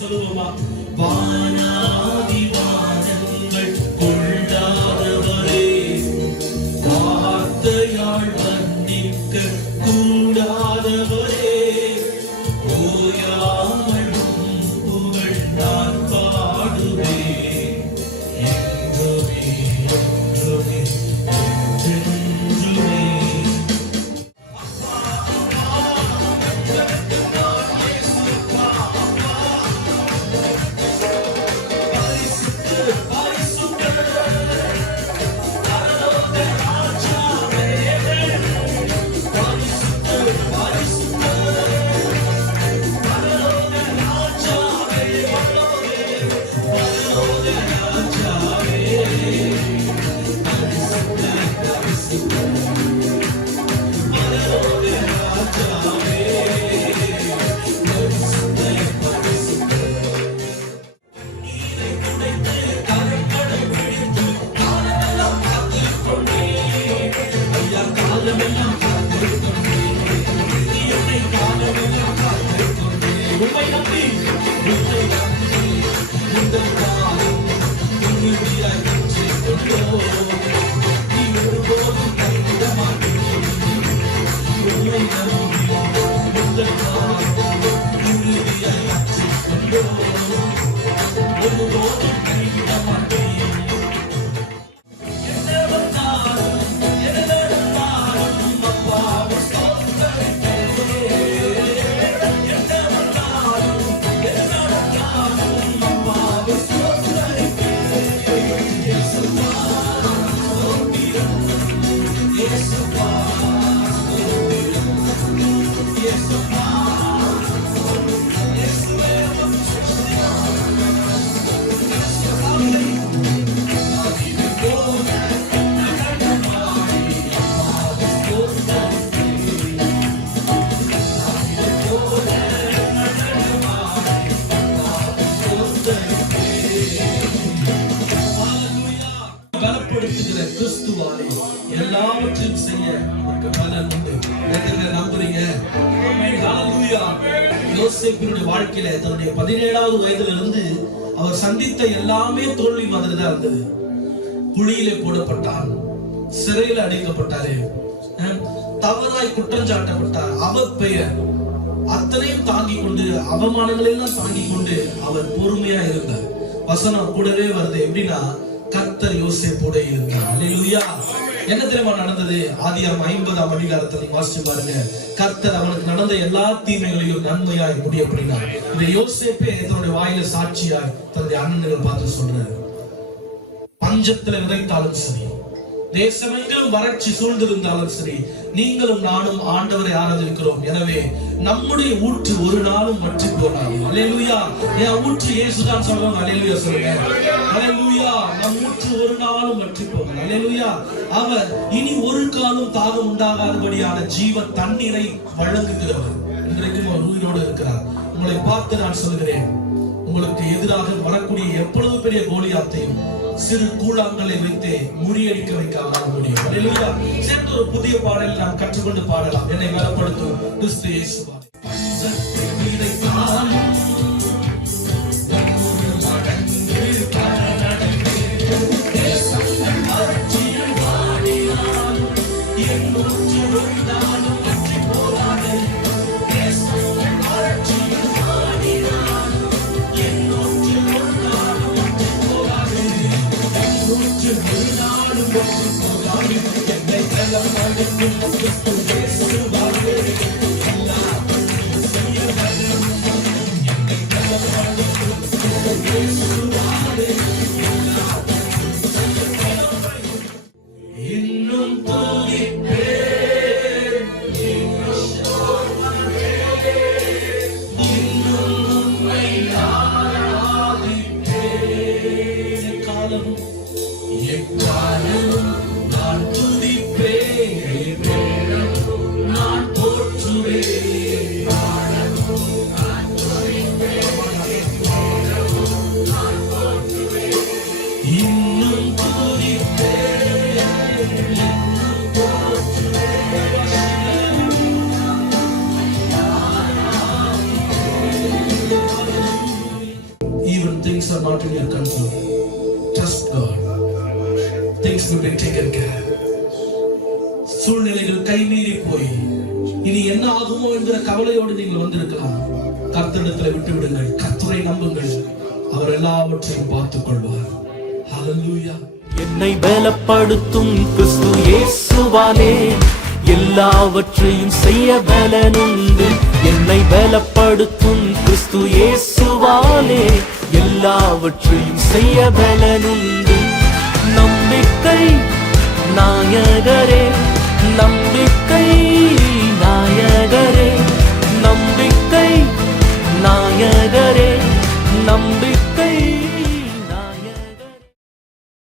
சொல்லுவோமா? வானாதி வானங்கள் கொள்ளாதவரே, வார்த்தையால் வர்ணிக்க கூடாதவரே, ஓயாமலும் புகழ் நான் பாடுவேன். கிறிஸ்துவாலே எல்லாவற்றையும் செய்ய நமக்கு பலன் உண்டு. நம்புறீங்க? யோசேப்பினுடைய வாழ்க்கையில தன்னுடைய 17வது வயதுல இருந்து அவர் சந்தித்த எல்லாமே தோல்வி மாதிரி தான் இருந்தது. குழியிலே போடப்பட்டார், சிறையில் அடைக்கப்பட்டாரு, தவறாய் குற்றம் சாட்டப்பட்டார், அவர் பெயர் அத்தனையும் தாங்கிக் கொண்டு, அவமானங்களை எல்லாம் தாங்கிக் கொண்டு அவர் பொறுமையா இருந்தார். வசனம் கூடவே வருது, எப்படின்னா கர்த்தர் யோசேப்போட இருந்தார். அல்லேலூயா. என்ன தெரியுமா நடந்தது? ஆதியாகமம் 50ஆம் அதிகாரத்தை வாசிச்சு பாருங்க. கர்த்தர் அவனுக்கு நடந்த எல்லா தீமைகளையும் நன்மையாய் முடிய அப்படின்னார். இந்த யோசேப்பே தன்னுடைய வாயில சாட்சியாய் தன்னுடைய அண்ணன்கள் பார்த்து சொல்றாரு, பஞ்சத்துல விதைத்தாலும் சரி, தேசமெங்கிலும் வறட்சி சூழ்ந்திருந்தாலும் சரி, நீங்களும் நானும் ஆண்டவரை ஆராதிக்கிறோம். எனவே நம்முடைய ஊற்று ஒரு நாளும் வற்றி போனாது. அல்லேலூயா. என் ஊற்று இயேசுதான் சொல்லுவாங்க. அல்லேலூயா சொல்லுங்க. அல்லேலூயா. நம் ஊற்று ஒரு நாளும் வற்றி போகும். அல்லேலூயா. அவர் இனி ஒரு காலம் தாகம் உண்டாகாதபடியான ஜீவ தண்ணீரை வழங்குகிறவர். இன்றைக்கும் அவர் உயிரோடு இருக்கிறார். உங்களை பார்த்து நான் சொல்கிறேன், உங்களுக்கு எதிராக வரக்கூடிய எவ்வளவு பெரிய கோலியாத்தையும் சிறு கூழாங்கலை வைத்து முறியடிக்க வைக்காமல் முடியும். அல்லேலூயா. சேர்ந்து ஒரு புதிய பாடலை நாம் கற்றுக்கொண்டு பாடலாம். என்னை பலப்படுத்தும் கிறிஸ்து இயேசுவாய். எக்காலம் நான் துதிப்பேன். things are not in your control. Trust God. Things will be taken care. சூழ்நிலைகள் கைமீறி போய் இனி என்ன ஆகுமோ என்கிற கவலையோடு நீங்கள் வந்திருக்கலாம். கர்த்தரிடத்தில் விட்டு விடுங்கள். கர்த்தரை நம்புங்கள். அவர் எல்லாவற்றையும் பார்த்துக் கொள்வார். ஹல்லேலூயா. என்னை பலப்படுத்தும் கிறிஸ்து இயேசுவாலே எல்லாவற்றையும் செய்ய பலனுண்டு. என்னை பலப்படுத்தும் கிறிஸ்து இயேசுவாலே எல்லாவற்றையும் செய்ய பலனுண்டு. நம்பிக்கை நாயகரே, நம்பிக்கை